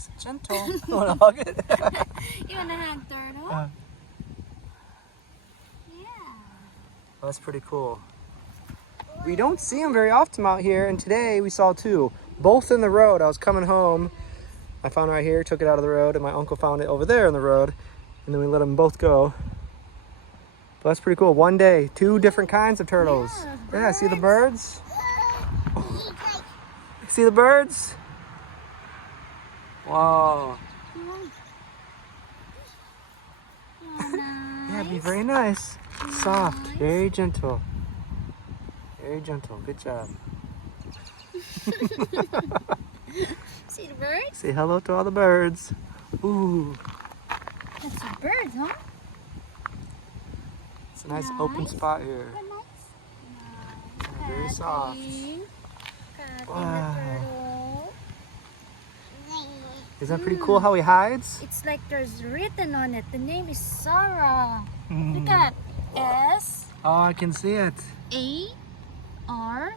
nice. Gentle. You want to hug it? You want to hug turtle? Yeah. Well, that's pretty cool. We don't see them very often out here, and today we saw two, both in the road. I was coming home. I found it right here, took it out of the road, and my uncle found it over there in the road, and then we let them both go. But that's pretty cool. One day, two different kinds of turtles. Yeah, see the birds? See the birds? Wow. Yeah, be very nice. Soft, very gentle. Very gentle. Good job. See the birds? Say hello to all the birds. Ooh. That's the birds, huh? It's a nice open spot here. Nice. Very soft. Wow. Isn't that pretty cool how he hides? It's like there's written on it. The name is Sarah. Look at S. Oh, I can see it. A-R-A.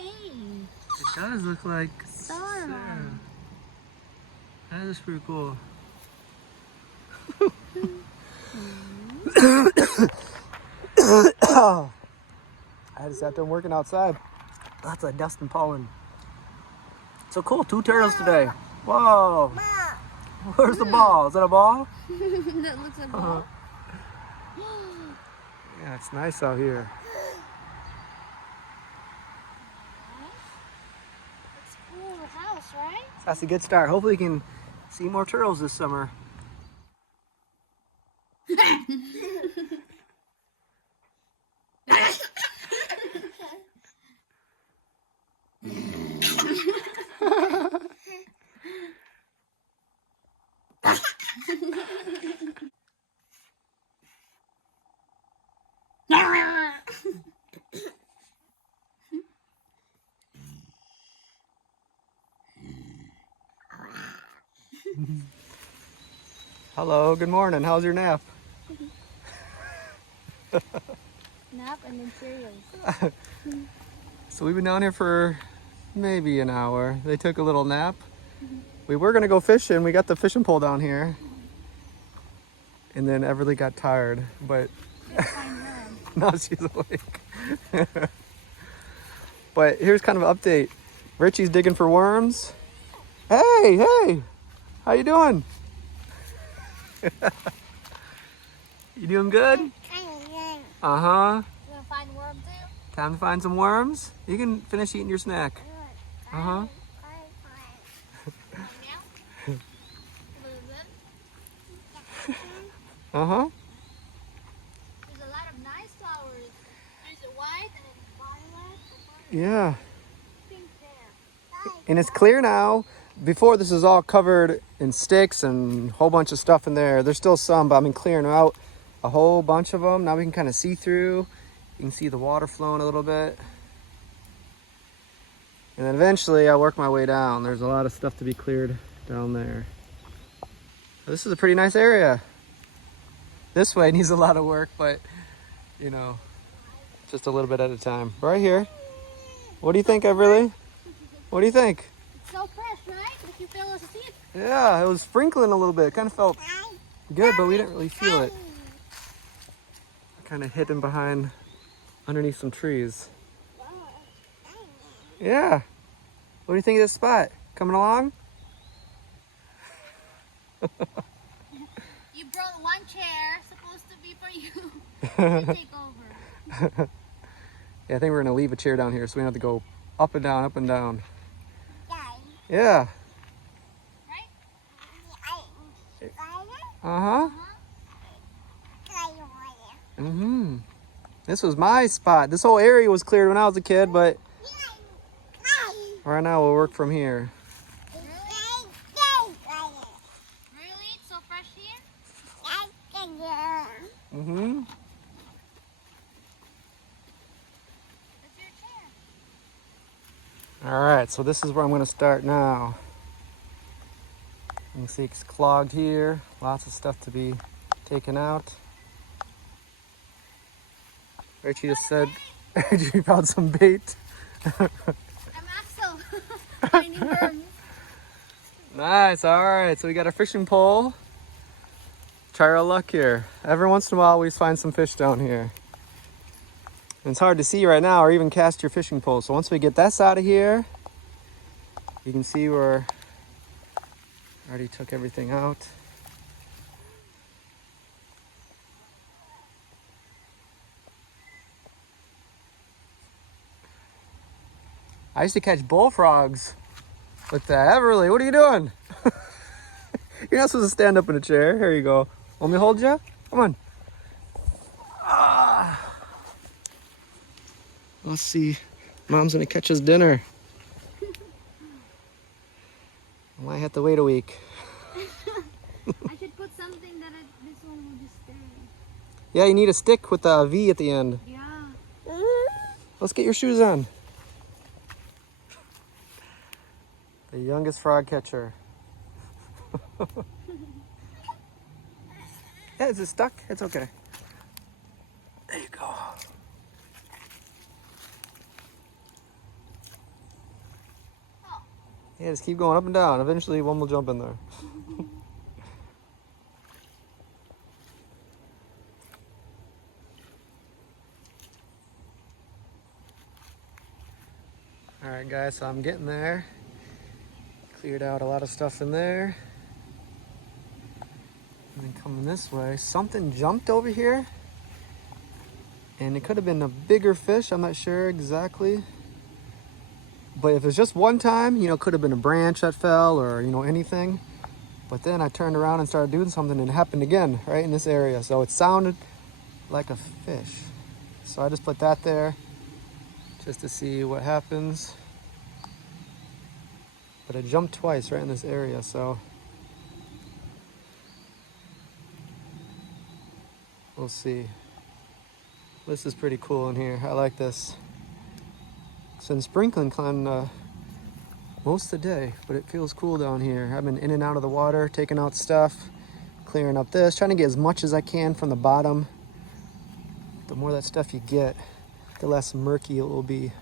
It does look like Sarah. That is pretty cool. I just got done working outside. Lots of dust and pollen. So cool, two turtles today. Whoa. Where's the ball? Is that a ball? That looks like a ball. Yeah, it's nice out here. It's a cool house, right? So that's a good start. Hopefully we can see more turtles this summer. Hello, good morning. How's your nap? Nap and then cereals. So we've been down here for maybe an hour. They took a little nap. We were gonna go fishing. We got the fishing pole down here. And then Everly got tired, but now she's awake. But here's kind of an update. Richie's digging for worms. Hey, how you doing? You doing good? Uh-huh. You want to find worms too? Time to find some worms? You can finish eating your snack. Uh-huh. Uh-huh. There's a lot of nice flowers. There's a white and a violet. Yeah. Pink there. And it's clear now. Before, this is all covered in sticks and a whole bunch of stuff in there. There's still some, but I've been clearing out a whole bunch of them. Now we can kind of see through. You can see the water flowing a little bit. And then eventually I'll work my way down. There's a lot of stuff to be cleared down there. This is a pretty nice area. This way needs a lot of work, but you know, just a little bit at a time. Right here. What do you think, Everly? What do you think? It's so fresh, right? Like you feel a seed. Yeah, it was sprinkling a little bit. It kind of felt good, but we didn't really feel it. Kind of hidden behind, underneath some trees. Yeah. What do you think of this spot? Coming along? You brought one chair, supposed to be for you. You take over. Yeah, I think we're gonna leave a chair down here so we don't have to go up and down, up and down. Yeah. Right? Uh-huh. This was my spot. This whole area was cleared when I was a kid, but right now we'll work from here. Really? It's so fresh here? Mm-hmm. That's your chair. All right, so this is where I'm gonna start now. You can see it's clogged here. Lots of stuff to be taken out. Richie just said Richie found some bait. I'm Axel. Finding worms. Nice, all right. So we got a fishing pole. Try our luck here. Every once in a while we find some fish down here. And it's hard to see right now or even cast your fishing pole. So once we get this out of here, you can see where I already took everything out. I used to catch bullfrogs with that. Everly, what are you doing? You're not supposed to stand up in a chair. Here you go. Want me to hold you? Come on. Ah. Let's see. Mom's gonna catch us dinner. I might have to wait a week. I should put something that this one will just stay. Yeah, you need a stick with a V at the end. Yeah. Let's get your shoes on. The youngest frog catcher. Yeah, is it stuck? It's okay. There you go. Yeah, just keep going up and down. Eventually one will jump in there. All right, guys, so I'm getting there. Cleared out a lot of stuff in there. And then coming this way, something jumped over here. And it could have been a bigger fish, I'm not sure exactly. But if it's just one time, you know, it could have been a branch that fell or, you know, anything. But then I turned around and started doing something and it happened again, right in this area. So it sounded like a fish. So I just put that there just to see what happens. But it jumped twice right in this area, so we'll see. This is pretty cool in here. I like this. It's been sprinkling most of the day, but it feels cool down here. I've been in and out of the water, taking out stuff, clearing up this, trying to get as much as I can from the bottom. The more that stuff you get, the less murky it will be.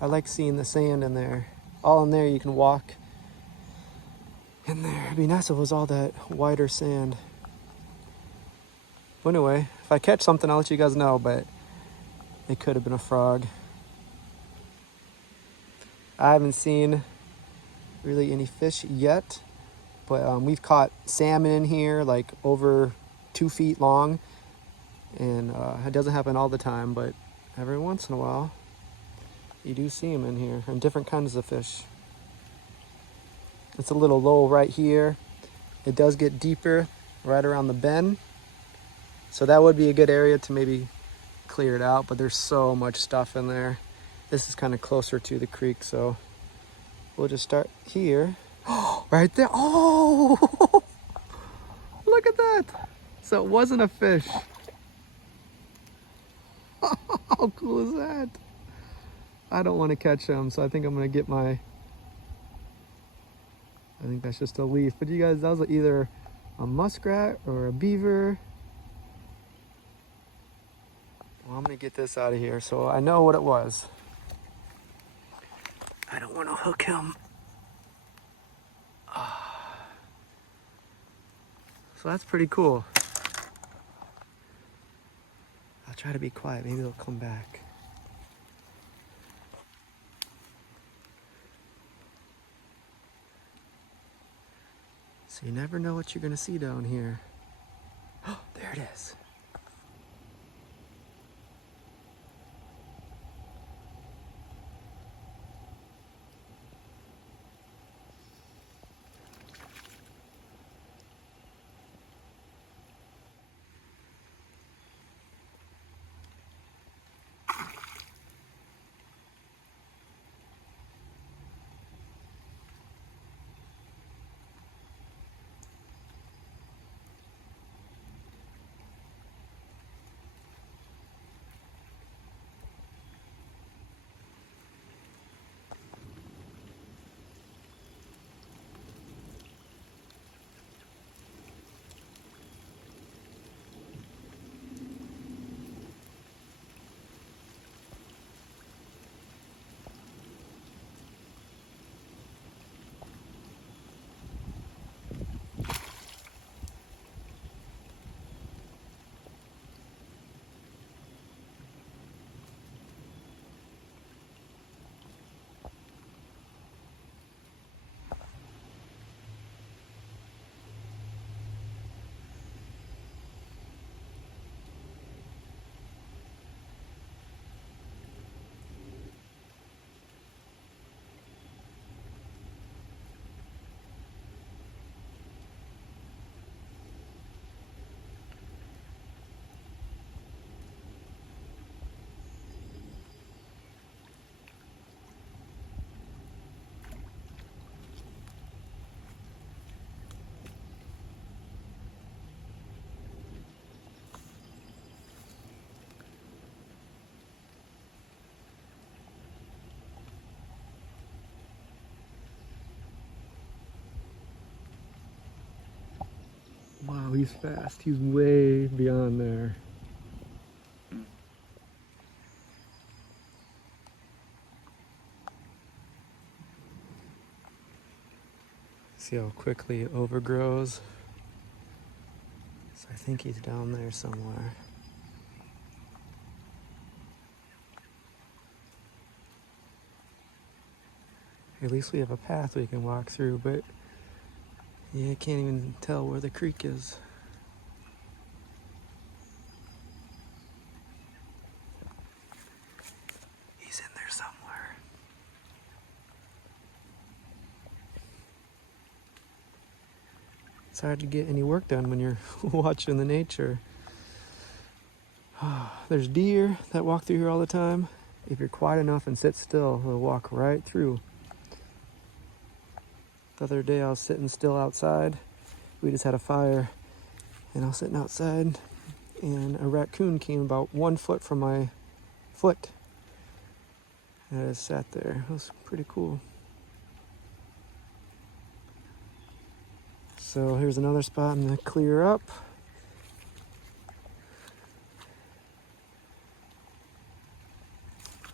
I like seeing the sand in there. All in there, you can walk in there. It'd be nice if it was all that whiter sand. But anyway, if I catch something, I'll let you guys know, but it could have been a frog. I haven't seen really any fish yet, but we've caught salmon in here, like over 2 feet long. And it doesn't happen all the time, but every once in a while, you do see them in here, and different kinds of fish. It's a little low right here. It does get deeper right around the bend. So that would be a good area to maybe clear it out, but there's so much stuff in there. This is kind of closer to the creek, so we'll just start here. Oh, right there. Oh, look at that. So it wasn't a fish. How cool is that? I don't want to catch him, so I think I'm going to get I think that's just a leaf. But you guys, that was either a muskrat or a beaver. Well, I'm going to get this out of here so I know what it was. I don't want to hook him. So that's pretty cool. I'll try to be quiet. Maybe they'll come back. So you never know what you're going to see down here. Oh, there it is. Wow, he's fast. He's way beyond there. See how quickly it overgrows. So I think he's down there somewhere. At least we have a path we can walk through, but yeah, I can't even tell where the creek is. He's in there somewhere. It's hard to get any work done when you're watching the nature. There's deer that walk through here all the time. If you're quiet enough and sit still, they'll walk right through. The other day I was sitting still outside. We just had a fire and I was sitting outside and a raccoon came about 1 foot from my foot. And I just sat there. It was pretty cool. So here's another spot I'm gonna clear up.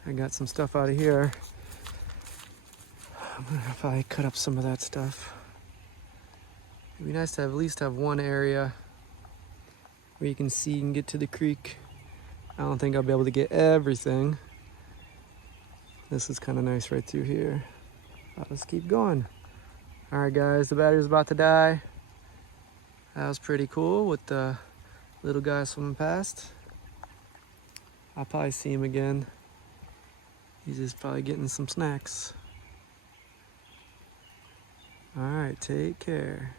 I got some stuff out of here. I'm gonna probably cut up some of that stuff. It'd be nice to at least have one area where you can see and get to the creek. I don't think I'll be able to get everything. This is kind of nice right through here. Let's keep going. All right, guys, the battery's about to die. That was pretty cool with the little guy swimming past. I'll probably see him again. He's just probably getting some snacks. All right, take care.